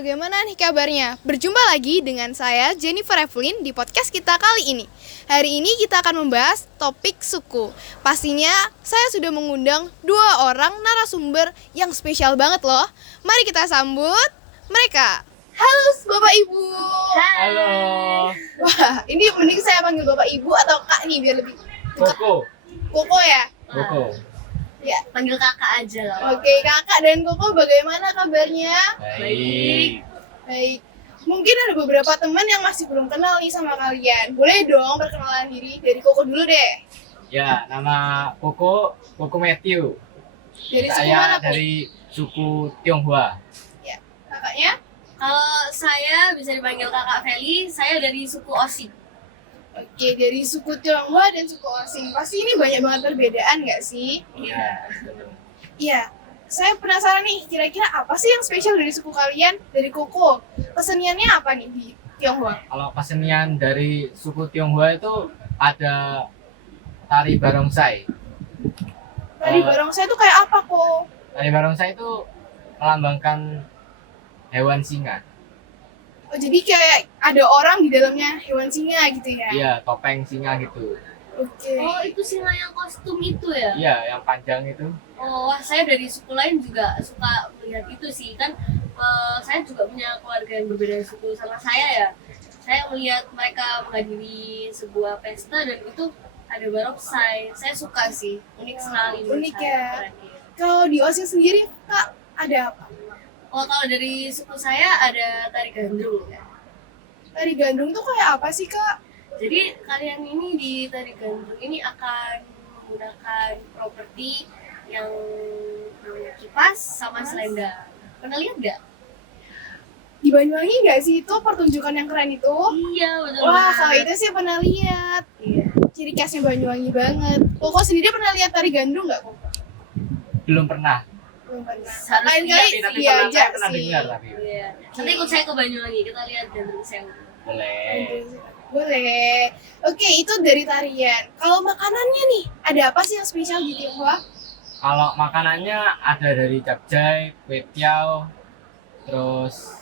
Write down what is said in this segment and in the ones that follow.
bagaimana nih kabarnya? Berjumpa lagi dengan saya Jennifer Evelyn di podcast kita kali ini. Hari ini kita akan membahas topik suku. Pastinya saya sudah mengundang 2 orang narasumber yang spesial banget loh. Mari kita sambut mereka. Halo Bapak Ibu. Halo. Wah, ini mending saya panggil Bapak Ibu atau Kak nih biar lebih dekat. Koko ya? Koko. Ya. Panggil kakak aja lah. Oke, Kakak dan Koko bagaimana kabarnya? Baik. Baik. Mungkin ada beberapa teman yang masih belum kenal nih sama kalian. Boleh dong perkenalan diri dari Koko dulu deh. Ya, nama Koko Matthew. Dari suku Saya mana, Bu? dari suku Tionghoa. Ya. Kakaknya? Kalau saya bisa dipanggil kakak Feli, saya dari suku Osing. Oke, dari suku Tionghoa dan suku Osing. Pasti ini banyak banget perbedaan nggak sih? Iya, betul. Iya. Saya penasaran nih, kira-kira apa sih yang spesial dari suku kalian? Dari Koko, keseniannya apa nih di Tionghoa? Kalau kesenian dari suku Tionghoa itu ada tari barongsai. Tari barongsai itu kayak apa, Ko? Tari barongsai itu melambangkan hewan singa. Oh, jadi kayak ada orang di dalamnya hewan singa gitu ya? Iya, topeng singa gitu. Oke. Oh, itu singa yang kostum itu ya? Iya, yang panjang itu. Oh, wah, saya dari suku lain juga suka melihat itu sih. Kan saya juga punya keluarga yang berbeda suku sama saya ya. Saya melihat mereka menghadiri sebuah pesta dan itu ada barongsai. Saya suka sih, unik sekali. menurut Unik saya. ya. Keren, iya. Kalau di Osing sendiri, Kak, ada apa? Oh, kalau dari suku saya ada tari gandrung ya. Tari gandrung tuh kayak apa sih, Kak? Jadi kalian ini di tari gandrung ini akan menggunakan properti yang namanya kipas sama selendang. Pernah lihat nggak? Di Banyuwangi nggak sih itu pertunjukan yang keren itu? Iya, betul. Wah, kalau itu sih pernah lihat. Iya. Ciri khasnya Banyuwangi banget. Koko sendiri pernah lihat tari gandrung nggak, Koko? Belum pernah. Belum pernah. Harus Lain lihat, kali Tapi diajak pernah sih. dengar tapi. Iya. Nanti ikut saya ke Banyuwangi, kita lihat gandrung sewu. Boleh. Boleh. Oke, itu dari tarian. Kalau makanannya nih, ada apa sih yang spesial di Tionghoa? Kalau makanannya ada dari capcay, kue tiao, terus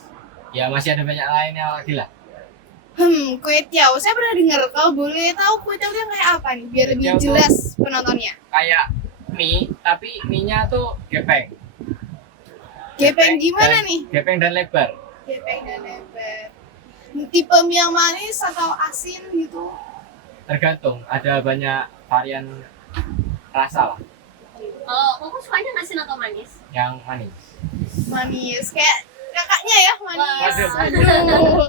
ya masih ada banyak lainnya lagi lah. Kue tiao. Saya pernah dengar. Kalau boleh tahu kue tiao yang kayak apa nih? Biar Kue lebih tiao tuh- jelas penontonnya. Kayak mie, tapi mie-nya tuh gepeng. Gepeng gimana dan- nih? Gepeng dan lebar. Gepeng dan lebar. Tipe mie yang manis atau asin gitu? Tergantung, ada banyak varian rasa lah Kalau kamu sukanya asin atau manis? yang manis. Manis. Kayak kakaknya ya manis. Waduh. Aduh.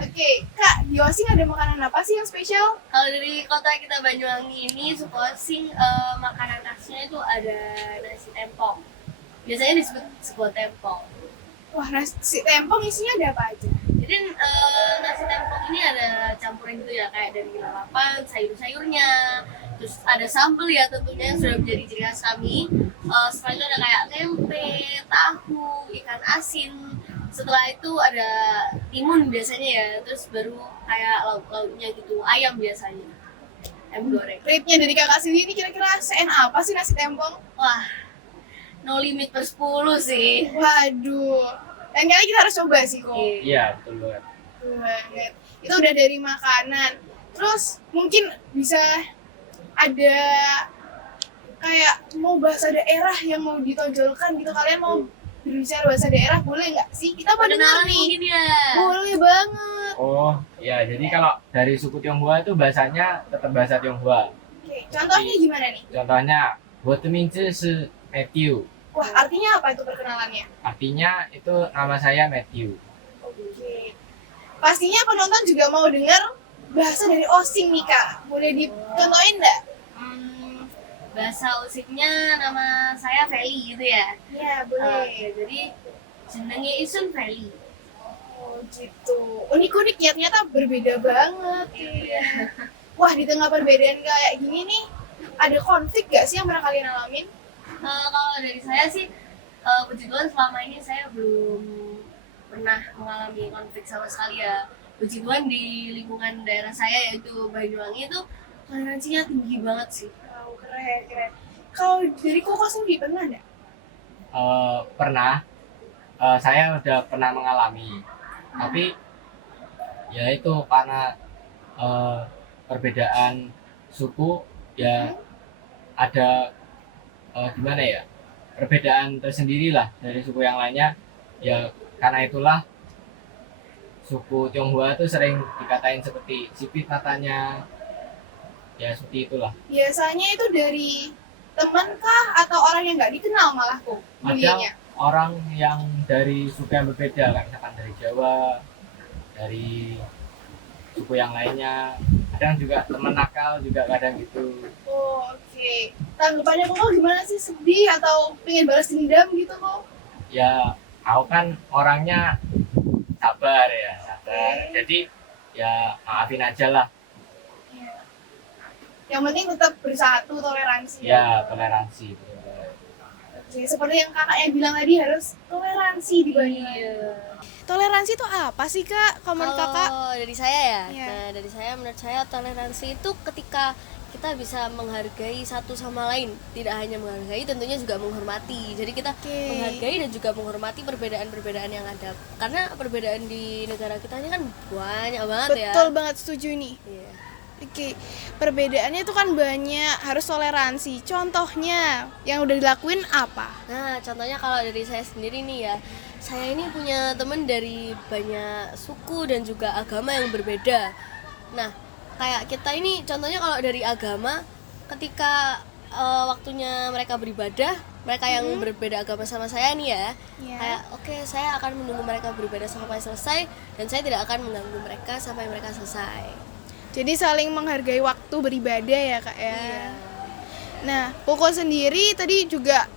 Oke, Kak, di Osing ada makanan apa sih yang spesial? Kalau dari kota kita Banyuwangi ini, suku Osing makanan khasnya itu ada nasi tempong. Biasanya disebut sebuah tempong. Wah, nasi tempong isinya ada apa aja? Jadi nasi tempong ini ada campuran gitu ya, kayak dari lalapan, sayur-sayurnya, terus ada sambal ya tentunya yang sudah menjadi ciri khas kami. Setelah itu ada kayak tempe, tahu, ikan asin. Setelah itu ada timun biasanya ya, terus baru kayak lauk-lauknya gitu, ayam biasanya, ayam goreng. Rate-nya dari kakak sendiri kira-kira seenak apa sih nasi tempong? Wah, no limit per 10 sih. Waduh. Dan kali kita harus coba sih kok. Iya, betul banget. Betul banget. Itu udah dari makanan. Terus mungkin bisa ada kayak mau bahasa daerah yang mau ditonjolkan gitu. Kalian mau berbicara bahasa daerah boleh nggak sih? Kita mau dengar Kedengaran nih. mungkin ya. Boleh banget. Oh, ya jadi kalau dari suku Tionghoa itu bahasanya tetap bahasa Tionghoa. Oke, contohnya gimana nih? Contohnya, 我的名字是 Matthew. Wah, artinya apa itu perkenalannya? Artinya itu nama saya Matthew. Oke. Pastinya penonton juga mau dengar bahasa dari Osing nih, Kak. Boleh dicontohin nggak? Bahasa Osiknya nama saya Feli gitu ya. Iya, Oke, jadi jenenge Isun Feli. Oh gitu. Unik-unik ya, ternyata berbeda banget. Iya. Wah, di tengah perbedaan kayak gini nih, ada konflik gak sih yang pernah kalian alamin? Kalau dari saya sih, puji Tuhan selama ini saya belum pernah mengalami konflik sama sekali ya. Puji Tuhan di lingkungan daerah saya yaitu Banyuwangi itu toleransinya tinggi banget sih. Wow, keren. Kalau dari Koko sendiri pernah nggak? Pernah saya udah pernah mengalami, tapi ya itu karena eh, perbedaan suku ya ada gimana ya, perbedaan tersendiri lah dari suku yang lainnya ya. Karena itulah suku Tionghoa itu sering dikatain seperti sipit matanya, ya seperti itulah. Biasanya itu dari teman kah atau orang yang nggak dikenal malah kok Ada bulinya? orang yang dari suku yang berbeda, kayak misalkan dari Jawa, dari suku yang lainnya. Kadang juga teman nakal juga kadang gitu. Oh, oke. Tanggapannya kok gimana sih, sedih atau pengen balas dendam gitu kok? Ya aku kan orangnya sabar ya, sabar. Jadi ya maafin aja lah. Iya. Yang penting tetap bersatu, toleransi. Ya toleransi. Oke, seperti yang kakaknya bilang tadi, harus toleransi di Banyuwangi. Toleransi itu apa sih kak? Kalau menurut kakak? Kalau dari saya ya, Iya. nah dari saya, menurut saya toleransi itu ketika kita bisa menghargai satu sama lain, tidak hanya menghargai, tentunya juga menghormati. Jadi kita Oke. menghargai dan juga menghormati perbedaan-perbedaan yang ada, karena perbedaan di negara kita ini kan banyak banget ya. Betul banget, setuju nih. Iya. Oke, perbedaannya itu kan banyak, harus toleransi. Contohnya yang udah dilakuin apa? Nah, contohnya kalau dari saya sendiri nih ya, saya ini punya teman dari banyak suku dan juga agama yang berbeda. Nah, kayak kita ini contohnya kalau dari agama, ketika waktunya mereka beribadah, mereka yang berbeda agama sama saya nih ya, Ya. kayak oke, saya akan menunggu mereka beribadah sampai selesai dan saya tidak akan mengganggu mereka sampai mereka selesai. Jadi saling menghargai waktu beribadah ya kak ya. Iya. Nah, Koko sendiri tadi juga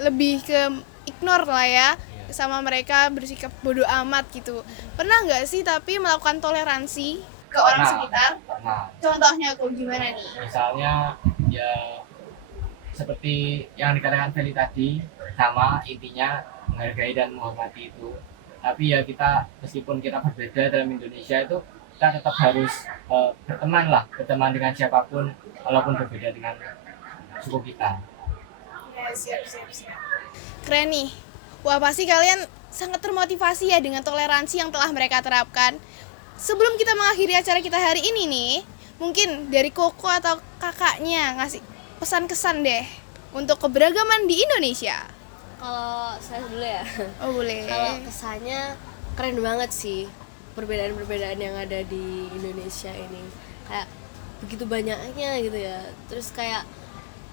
lebih ke ignore lah ya, sama mereka, bersikap bodoh amat gitu. Pernah nggak sih tapi melakukan toleransi ke orang Pernah. sekitar? Pernah. Contohnya kok gimana nih? Misalnya ya seperti yang dikatakan Feli tadi, sama intinya menghargai dan menghormati itu. Tapi ya kita, meskipun kita berbeda dalam Indonesia itu, kita tetap harus berteman dengan siapapun walaupun berbeda dengan suku kita. Ya, siap. Keren nih. Wah, pasti kalian sangat termotivasi ya dengan toleransi yang telah mereka terapkan. Sebelum kita mengakhiri acara kita hari ini nih, mungkin dari Koko atau kakaknya ngasih pesan-kesan deh untuk keberagaman di Indonesia. Kalau saya dulu ya. Oh, boleh. Kalau kesannya keren banget sih perbedaan-perbedaan yang ada di Indonesia ini, kayak begitu banyaknya gitu ya. Terus kayak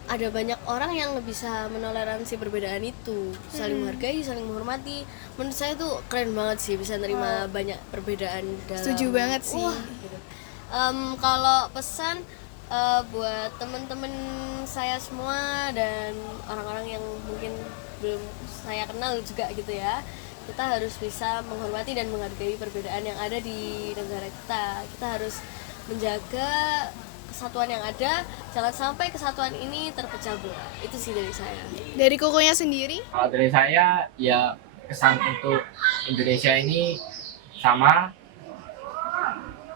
ada banyak orang yang bisa menoleransi perbedaan itu, saling menghargai, saling menghormati. Menurut saya tuh keren banget sih bisa nerima banyak perbedaan dalam. Setuju banget sih. Wah, gitu. Kalau pesan buat teman-teman saya semua dan orang-orang yang mungkin belum saya kenal juga gitu ya, kita harus bisa menghormati dan menghargai perbedaan yang ada di negara kita. Kita harus menjaga kesatuan yang ada, jangan sampai kesatuan ini terpecah belah. Itu sih dari saya. Dari Kokonya sendiri? Kalau dari saya ya kesan untuk Indonesia ini sama,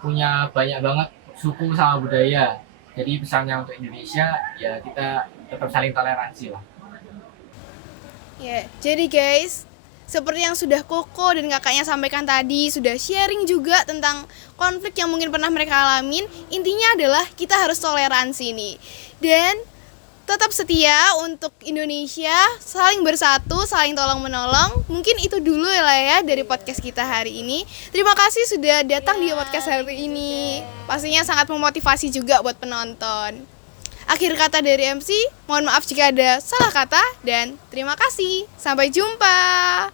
punya banyak banget suku sama budaya. Jadi pesannya untuk Indonesia ya kita tetap saling toleransi lah. Ya, jadi guys, seperti yang sudah Koko dan kakaknya sampaikan tadi, sudah sharing juga tentang konflik yang mungkin pernah mereka alamin. Intinya adalah kita harus toleransi nih. Dan tetap setia untuk Indonesia, saling bersatu, saling tolong menolong. Mungkin itu dulu lah ya dari podcast kita hari ini. Terima kasih sudah datang di podcast hari ini. Pastinya sangat memotivasi juga buat penonton. Akhir kata dari MC, mohon maaf jika ada salah kata dan terima kasih. Sampai jumpa.